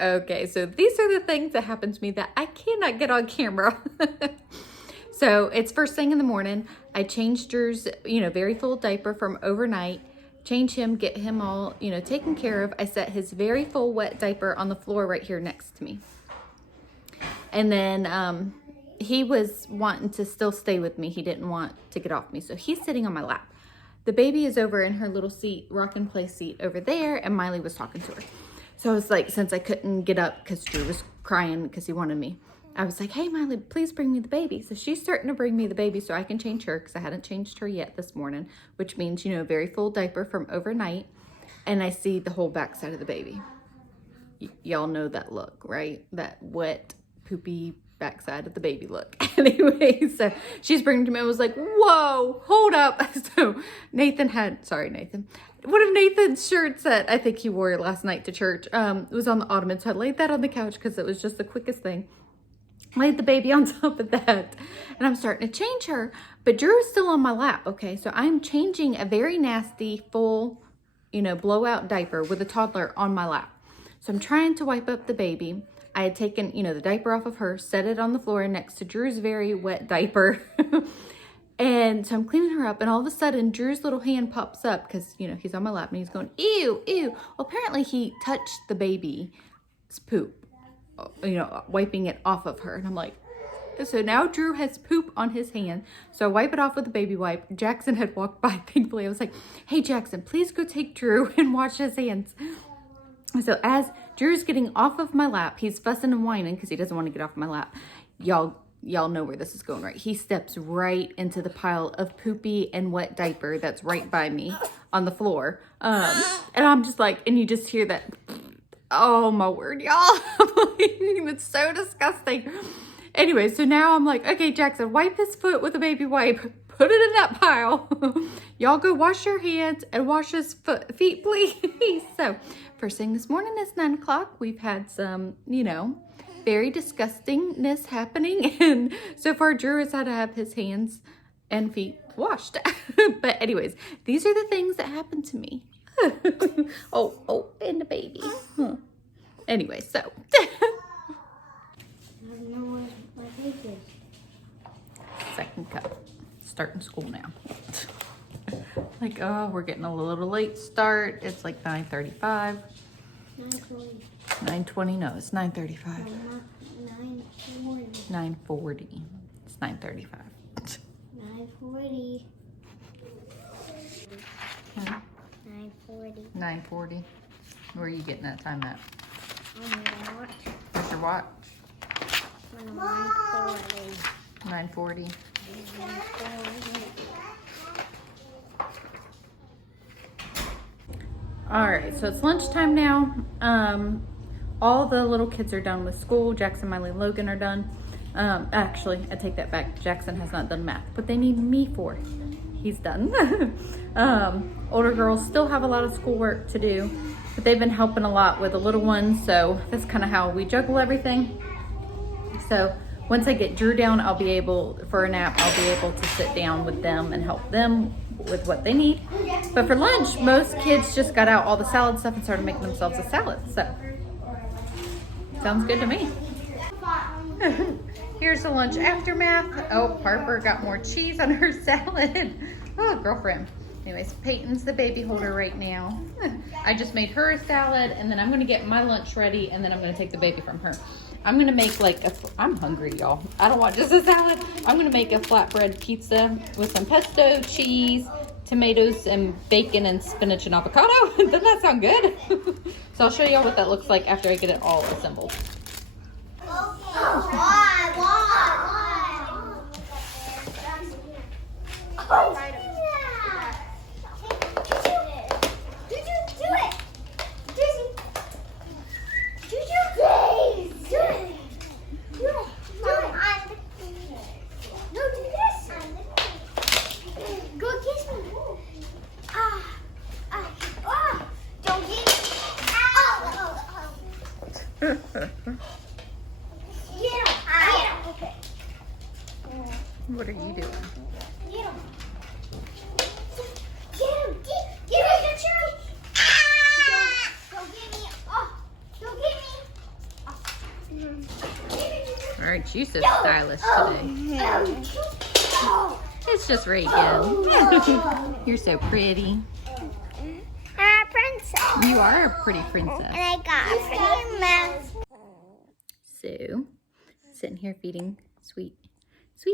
Okay, so these are the things that happen to me that I cannot get on camera. So it's first thing in the morning. I change Drew's, very full diaper from overnight. Change him, get him all, taken care of. I set his very full wet diaper on the floor right here next to me. And then he was wanting to still stay with me. He didn't want to get off me. So he's sitting on my lap. The baby is over in her little seat, rock and play seat over there. And Miley was talking to her. So I was like, since I couldn't get up because Drew was crying because he wanted me, I was like, hey, Miley, please bring me the baby. So she's starting to bring me the baby so I can change her because I hadn't changed her yet this morning, which means, very full diaper from overnight. And I see the whole backside of the baby. Y'all know that look, right? That wet, poopy backside of the baby look. Anyway, so she's bringing to me. I was like, whoa, hold up. So sorry, Nathan. One of Nathan's shirts that I think he wore last night to church was on the ottoman. So I laid that on the couch because it was just the quickest thing. Laid the baby on top of that, and I'm starting to change her, but Drew is still on my lap. Okay, so I'm changing a very nasty full, blowout diaper with a toddler on my lap. So I'm trying to wipe up the baby. I had taken, the diaper off of her, set it on the floor next to Drew's very wet diaper. And so I'm cleaning her up, and all of a sudden Drew's little hand pops up because, he's on my lap and he's going, ew, ew. Well, apparently he touched the baby's poop. Wiping it off of her. And I'm like, so now Drew has poop on his hand. So I wipe it off with a baby wipe. Jackson had walked by, thankfully. I was like, hey, Jackson, please go take Drew and wash his hands. So as Drew's getting off of my lap, he's fussing and whining because he doesn't want to get off my lap. Y'all know where this is going, right? He steps right into the pile of poopy and wet diaper that's right by me on the floor. And I'm just like, and you just hear that. Oh my word, y'all. It's so disgusting. Anyway, so now I'm like, okay, Jackson, wipe his foot with a baby wipe. Put it in that pile. Y'all go wash your hands and wash his feet, please. So first thing this morning is 9 o'clock. We've had some, very disgustingness happening. And so far, Drew has had to have his hands and feet washed. But anyways, these are the things that happen to me. And the baby. Anyway, so. Second cup. Starting school now. We're getting a little late start. It's like 9:35. 9:20. No, it's 9:35. 9:40. It's 9:35. 9:40. 9:40. Where are you getting that time at? On my watch. Where's your watch? 9:40. 9:40. All right, so it's lunchtime now. All the little kids are done with school. Jackson, Miley, Logan are done. Actually, I take that back. Jackson has not done math, but they need me for it. He's done. Older girls still have a lot of schoolwork to do, but they've been helping a lot with the little ones, so that's kind of how we juggle everything. So once I get Drew down, I'll be able to sit down with them and help them with what they need. But for lunch, most kids just got out all the salad stuff and started making themselves a salad. So sounds good to me. Here's the lunch aftermath. Oh, Harper got more cheese on her salad. Oh, girlfriend. Anyways, Peyton's the baby holder right now. I just made her a salad, and then I'm going to get my lunch ready, and then I'm going to take the baby from her. I'm going to make I'm hungry, y'all. I don't want just a salad. I'm going to make a flatbread pizza with some pesto, cheese, tomatoes, and bacon, and spinach, and avocado. Doesn't that sound good? So I'll show y'all what that looks like after I get it all assembled. What are you doing? Get him. Get him. Don't get me. Oh, don't get me. Aren't you so stylish today? It's just Reagan. You're so pretty. I'm a princess. You are a pretty princess. And I got a pretty mouth. So, sitting here feeding sweet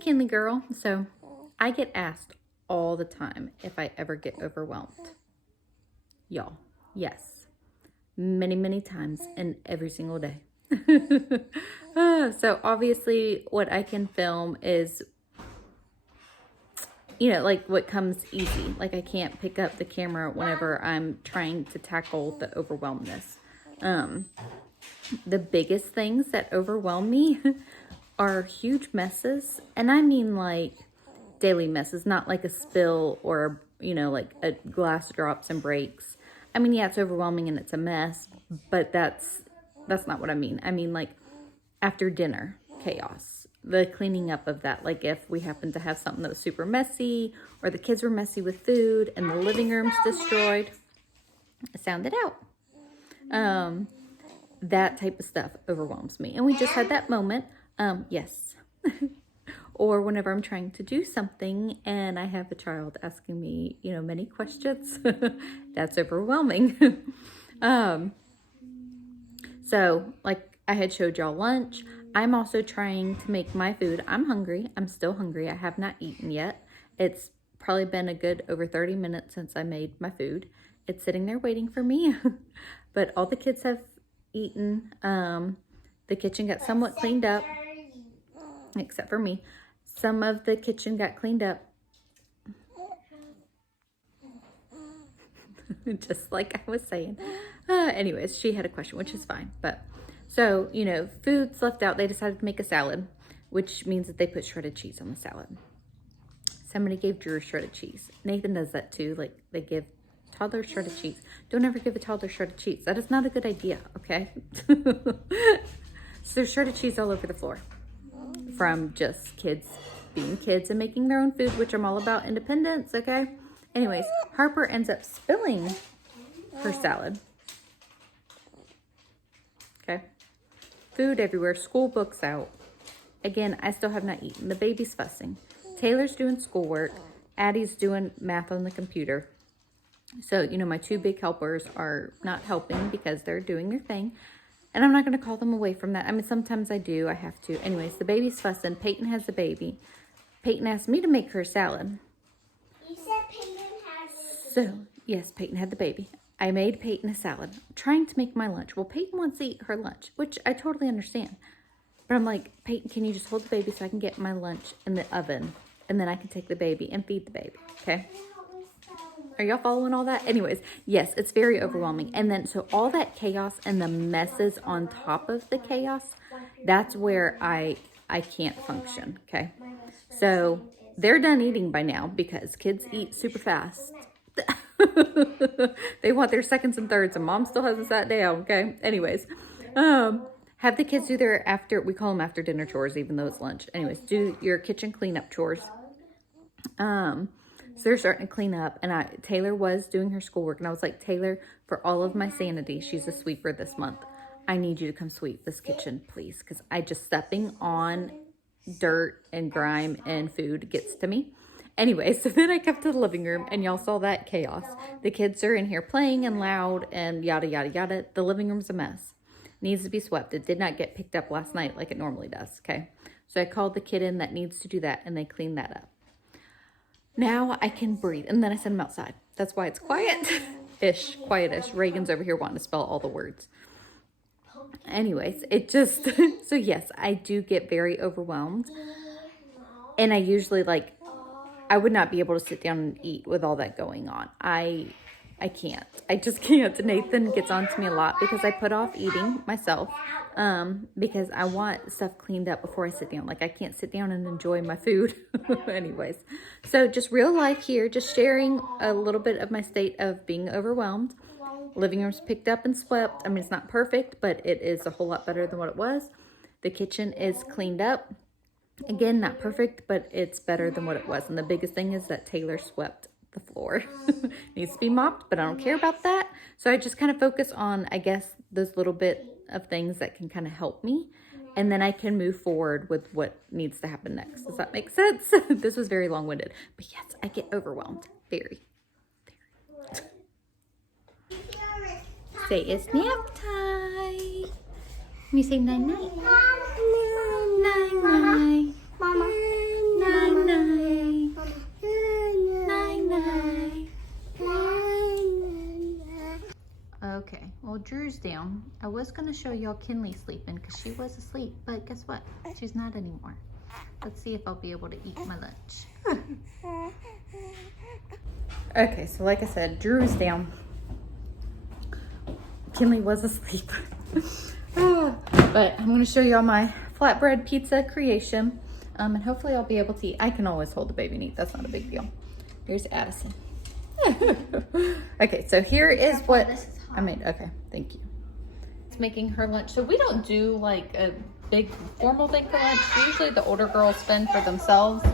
Kinley girl. So, I get asked all the time if I ever get overwhelmed. Y'all, yes. Many, many times and every single day. So, obviously, what I can film is, you know, like what comes easy. Like I can't pick up the camera whenever I'm trying to tackle the overwhelmness. The biggest things that overwhelm me are huge messes. And I mean like daily messes, not like a spill or, you know, like a glass drops and breaks. I mean, yeah, it's overwhelming and it's a mess, but that's not what I mean. I mean like after dinner chaos, the cleaning up of that. Like if we happen to have something that was super messy or the kids were messy with food and the living room's destroyed, sound it out. That type of stuff overwhelms me. And we just had that moment. Yes. Or whenever I'm trying to do something and I have a child asking me, you know, many questions, that's overwhelming. So like I had showed y'all lunch. I'm also trying to make my food. I'm hungry. I'm still hungry. I have not eaten yet. It's probably been a good over 30 minutes since I made my food. It's sitting there waiting for me. But all the kids have eaten. The kitchen got somewhat cleaned up, except for me. Some of the kitchen got cleaned up. Just like I was saying. Anyways, she had a question, which is fine. But so, you know, food's left out. They decided to make a salad, which means that they put shredded cheese on the salad. Somebody gave Drew shredded cheese. Nathan does that too. Like they give toddlers shredded cheese. Don't ever give a toddler shredded cheese. That is not a good idea, okay? So there's shredded cheese all over the floor from just kids being kids and making their own food, which I'm all about independence, okay? Anyways, Harper ends up spilling her salad. Okay? Food everywhere, school books out. Again, I still have not eaten. The baby's fussing. Taylor's doing schoolwork. Addie's doing math on the computer. So, you know, my two big helpers are not helping because they're doing their thing. And I'm not going to call them away from that. I mean, sometimes I do. I have to. Anyways, the baby's fussing. Peyton has the baby. Peyton asked me to make her salad. You said Peyton had the So, yes, Peyton had the baby. I made Peyton a salad. I'm trying to make my lunch. Well, Peyton wants to eat her lunch, which I totally understand. But I'm like, Peyton, can you just hold the baby so I can get my lunch in the oven? And then I can take the baby and feed the baby, okay? Are y'all following all that? Anyways, yes, it's very overwhelming. And then, so all that chaos and the messes on top of the chaos, that's where I can't function, okay? So they're done eating by now because kids eat super fast. They want their seconds and thirds and mom still hasn't sat down, okay? Anyways, have the kids do their we call them after dinner chores, even though it's lunch. Anyways, do your kitchen cleanup chores. So they're starting to clean up, and Taylor was doing her schoolwork, and I was like, Taylor, for all of my sanity, she's a sweeper this month. I need you to come sweep this kitchen, please, because stepping on dirt and grime and food gets to me. Anyway, so then I kept to the living room, and y'all saw that chaos. The kids are in here playing and loud and yada, yada, yada. The living room's a mess. Needs to be swept. It did not get picked up last night like it normally does, okay? So I called the kid in that needs to do that, and they cleaned that up. Now I can breathe. And then I send them outside. That's why it's quiet-ish, quiet-ish. Reagan's over here wanting to spell all the words. Anyways, it just, so yes, I do get very overwhelmed. And I usually I would not be able to sit down and eat with all that going on. I can't. I just can't. Nathan gets on to me a lot because I put off eating myself because I want stuff cleaned up before I sit down. Like I can't sit down and enjoy my food. Anyways, so just real life here, just sharing a little bit of my state of being overwhelmed. Living room's picked up and swept. I mean, it's not perfect, but it is a whole lot better than what it was. The kitchen is cleaned up. Again, not perfect, but it's better than what it was. And the biggest thing is that Taylor swept the floor. Needs to be mopped, but I don't care about that. So I just kind of focus on, I guess, those little bit of things that can kind of help me. and then I can move forward with what needs to happen next. Does that make sense? This was very long-winded, but yes, I get overwhelmed. Very. Say it's nap time. Let me say night-night. Night-night. Mama. Night-night. Night-night. Okay, well, Drew's down. I was going to show y'all Kinley sleeping because she was asleep, but guess what? She's not anymore. Let's see if I'll be able to eat my lunch. Okay, so like I said, Drew's down. Kinley was asleep. But I'm going to show y'all my flatbread pizza creation. And hopefully I'll be able to eat. I can always hold the baby and eat. That's not a big deal. Here's Addison. Okay, so here is what I made. Okay, thank you. It's making her lunch. So we don't do like a big formal thing for lunch. Usually the older girls spend for themselves.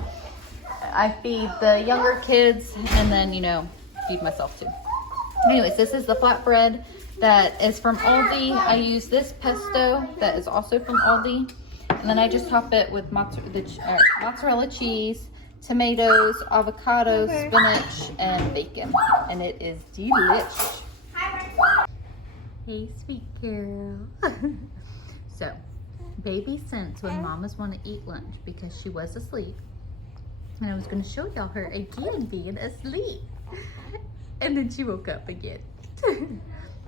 I feed the younger kids and then, you know, feed myself too. Anyways, this is the flatbread that is from Aldi. I use this pesto that is also from Aldi. And then I just top it with mozzarella cheese, tomatoes, avocado, spinach, and bacon. And it is delicious. Hey, sweet girl. So, baby since when mamas want to eat lunch because she was asleep. And I was going to show y'all her again being asleep. And then she woke up again.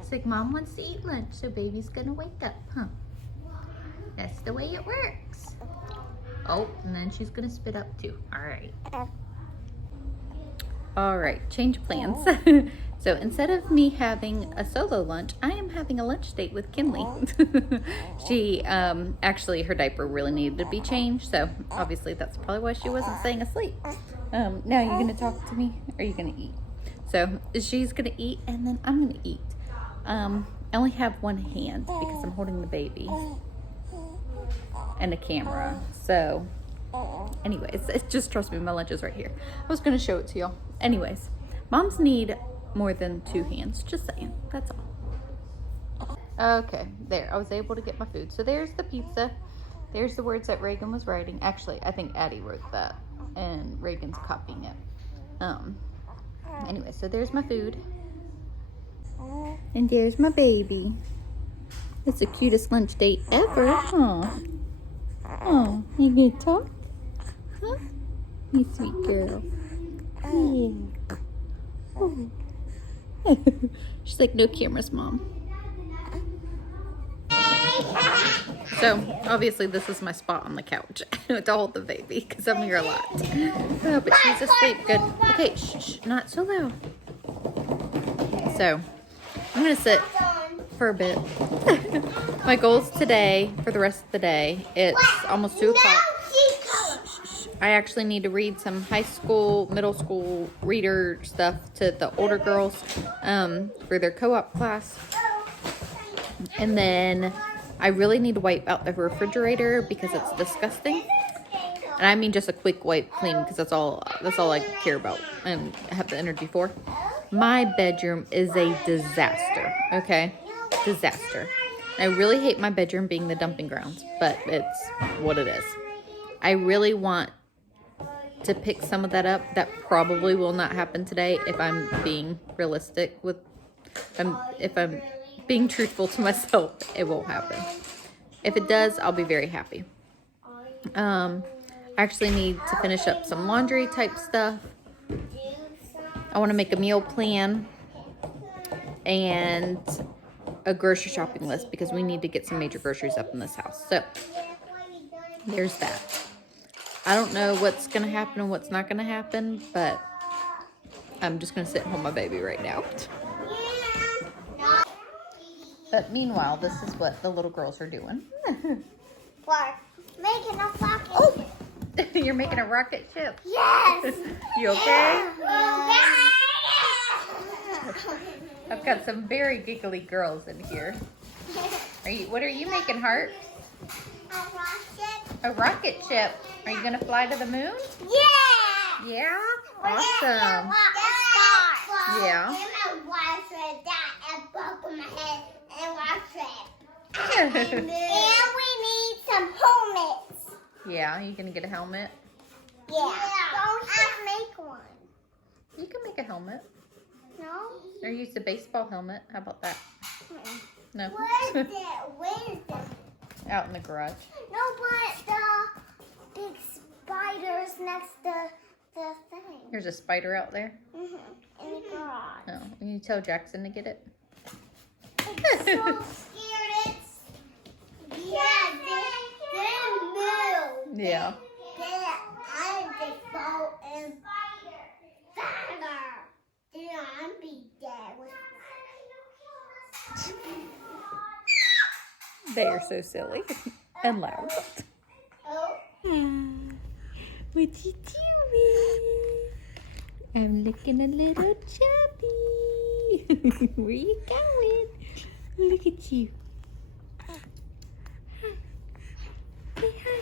It's like, Mom wants to eat lunch, so baby's going to wake up, huh? That's the way it works. Oh, and then she's going to spit up too. All right. All right, change plans. So instead of me having a solo lunch, I am having a lunch date with Kinley. She, actually, her diaper really needed to be changed. So obviously that's probably why she wasn't staying asleep. Now you're going to talk to me or are you going to eat? So she's going to eat and then I'm going to eat. I only have one hand because I'm holding the baby and a camera. So anyways, just trust me, my lunch is right here. I was going to show it to y'all. Anyways, moms need more than two hands, just saying, that's all. Okay, there, I was able to get my food. So there's the pizza. There's the words that Reagan was writing. Actually, I think Addie wrote that and Reagan's copying it. Anyway, so there's my food. And there's my baby. It's the cutest lunch date ever. Aw. Oh, you need to talk? Huh? You sweet girl. Yeah. Oh. She's like, no cameras, Mom. So, obviously, this is my spot on the couch to hold the baby because I'm here a lot. Oh, but she's asleep. Good. Okay, shh, not so loud. So, I'm going to sit for a bit. My goals today, for the rest of the day, it's almost 2 o'clock. I actually need to read some high school, middle school reader stuff to the older girls for their co-op class. And then I really need to wipe out the refrigerator because it's disgusting. And I mean just a quick wipe clean because that's all I care about and have the energy for. My bedroom is a disaster, okay? Disaster. I really hate my bedroom being the dumping grounds, but it's what it is. I really want to pick some of that up. That probably will not happen today if I'm being realistic with, if I'm being truthful to myself, it won't happen. If it does, I'll be very happy. I actually need to finish up some laundry type stuff. I want to make a meal plan and a grocery shopping list because we need to get some major groceries up in this house. So there's that. I don't know what's going to happen and what's not going to happen, but I'm just going to sit and hold my baby right now. But meanwhile, this is what the little girls are doing. What? Making a rocket ship. You're making a rocket ship? Yes. You okay? Yeah. I've got some very giggly girls in here. What are you making, Heart? A rocket ship. Are you going to fly to the moon? Yeah. Yeah? Awesome. Yeah. And we need some Yeah, you gonna get a helmet? Yeah. Don't make one. You can make a helmet. No? Or use a baseball helmet. How about that? No. Where is it? Where is it? Out in the garage. No, but the big spider's next to the thing. There's a spider out there. In the garage. Oh, can you tell Jackson to get it? It's so scared. They move. Yeah. I'm the boat and spider. Then I'll be dead with They are so silly and loud. Oh. What you doing? I'm looking a little chubby. Where you going? Look at you. Hi. Say hi.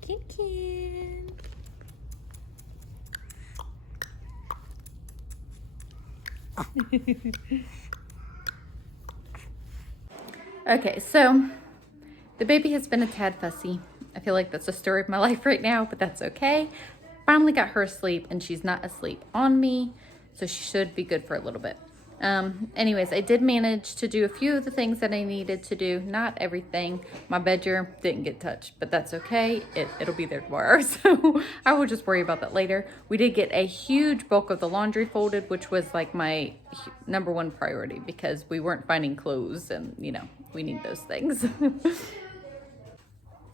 Kin. Okay, so the baby has been a tad fussy. I feel like that's the story of my life right now, but that's okay. Finally got her asleep, and she's not asleep on me, so she should be good for a little bit. Anyways, I did manage to do a few of the things that I needed to do. Not everything. My bedroom didn't get touched, but that's okay. It'll be there tomorrow, so I will just worry about that later. We did get a huge bulk of the laundry folded, which was like my number one priority because we weren't finding clothes, and you know, we need those things.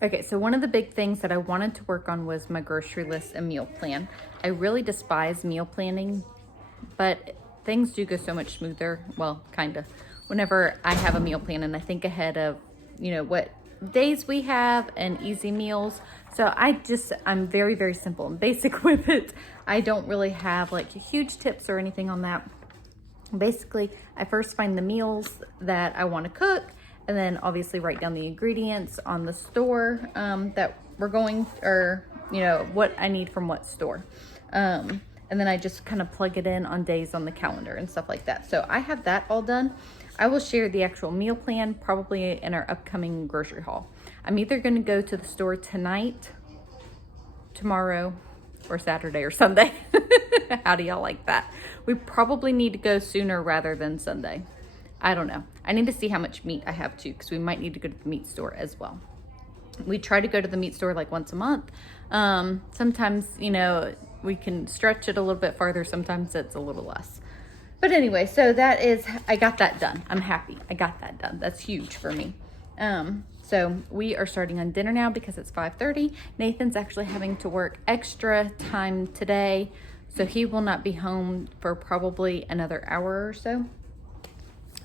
Okay, so one of the big things that I wanted to work on was my grocery list and meal plan. I really despise meal planning, but things do go so much smoother, well, kind of, whenever I have a meal plan and I think ahead of, you know, what days we have and easy meals. So I'm very, very simple and basic with it. I don't really have like huge tips or anything on that. Basically, I first find the meals that I want to cook, and then obviously write down the ingredients on the store that we're going, or, you know, what I need from what store. And then I just kind of plug it in on days on the calendar and stuff like that. So I have that all done. I will share the actual meal plan probably in our upcoming grocery haul. I'm either going to go to the store tonight, tomorrow, or Saturday or Sunday. How do y'all like that? We probably need to go sooner rather than Sunday. I don't know. I need to see how much meat I have too, because we might need to go to the meat store as well. We try to go to the meat store like once a month. Sometimes, you know, we can stretch it a little bit farther. Sometimes it's a little less. But anyway, so I got that done. I'm happy. I got that done. That's huge for me. So we are starting on dinner now because it's 5:30. Nathan's actually having to work extra time today, so he will not be home for probably another hour or so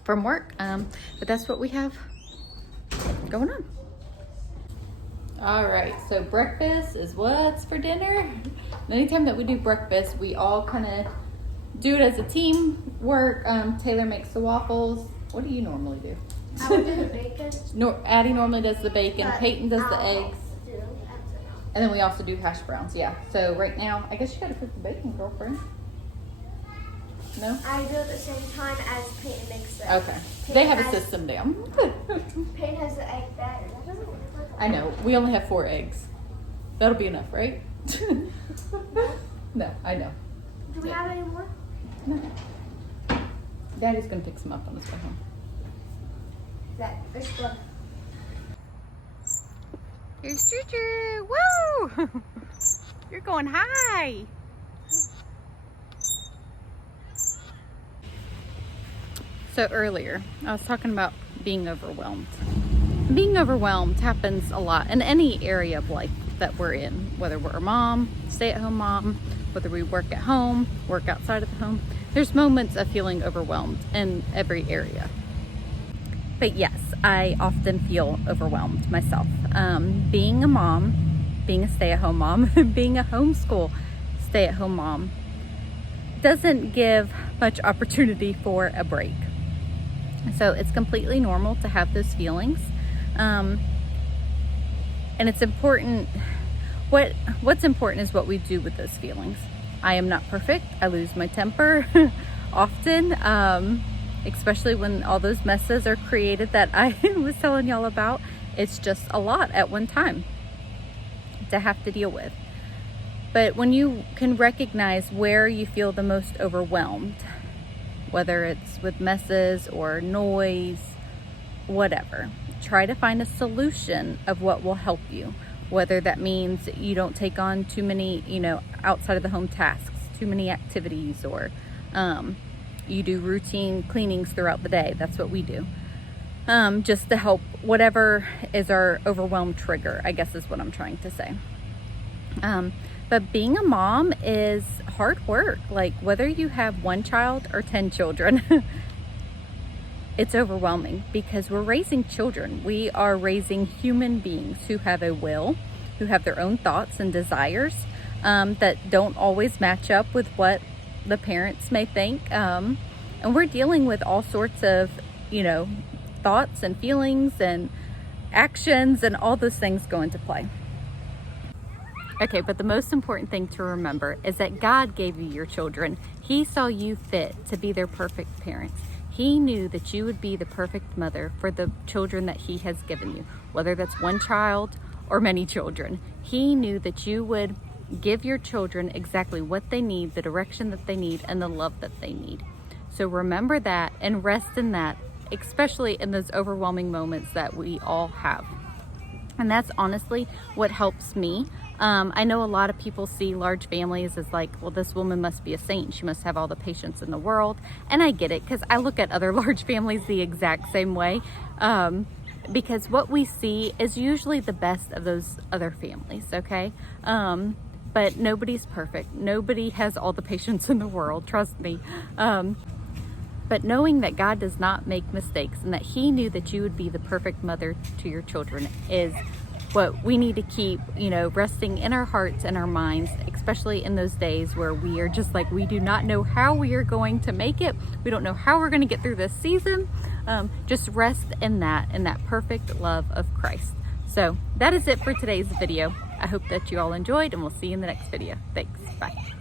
from work. But that's what we have going on. All right, so breakfast is what's for dinner. Anytime that we do breakfast, we all kind of do it as a team work. Taylor makes the waffles. What do you normally do? I would do the bacon. Addie normally does the bacon. Peyton does the eggs. And then we also do hash browns, yeah. So right now, I guess you gotta cook the bacon, girlfriend. No? I do it at the same time as Peyton makes it. Okay. They have a system down. Peyton has the egg batter. That doesn't work. I know. We only have 4 eggs. That'll be enough, right? No, I know. Do we have any more? No. Daddy's gonna pick some up on his way home. Let's go. Here's Choo-Choo. Woo! You're going high. So earlier, I was talking about being overwhelmed. Being overwhelmed happens a lot in any area of life that we're in, whether we're a mom, stay-at-home mom, whether we work at home, work outside of the home. There's moments of feeling overwhelmed in every area. But yes, I often feel overwhelmed myself. Being a mom, being a stay-at-home mom, being a homeschool stay-at-home mom doesn't give much opportunity for a break. So it's completely normal to have those feelings. And it's important, what's important is what we do with those feelings. I am not perfect. I lose my temper often, especially when all those messes are created that I was telling y'all about It's just a lot at one time to have to deal with. But when you can recognize where you feel the most overwhelmed, whether it's with messes or noise, whatever, try to find a solution of what will help you. Whether that means you don't take on too many, outside of the home tasks, too many activities, or you do routine cleanings throughout the day. That's what we do. Just to help whatever is our overwhelm trigger, I guess is what I'm trying to say. But being a mom is hard work. Like, whether you have 1 child or 10 children, it's overwhelming because we're raising children. We are raising human beings who have a will, who have their own thoughts and desires that don't always match up with what the parents may think. And we're dealing with all sorts of, thoughts and feelings and actions, and all those things go into play. Okay, but the most important thing to remember is that God gave you your children. He saw you fit to be their perfect parents. He knew that you would be the perfect mother for the children that He has given you, whether that's 1 child or many children. He knew that you would give your children exactly what they need, the direction that they need, and the love that they need. So remember that and rest in that, especially in those overwhelming moments that we all have. And that's honestly what helps me. I know a lot of people see large families as like, well, this woman must be a saint. She must have all the patience in the world. And I get it, because I look at other large families the exact same way. Because what we see is usually the best of those other families, okay? But nobody's perfect. Nobody has all the patience in the world, trust me. But knowing that God does not make mistakes and that He knew that you would be the perfect mother to your children is what we need to keep, resting in our hearts and our minds, especially in those days where we are just like, we do not know how we are going to make it. We don't know how we're going to get through this season. Just rest in that perfect love of Christ. So that is it for today's video. I hope that you all enjoyed, and we'll see you in the next video. Thanks. Bye.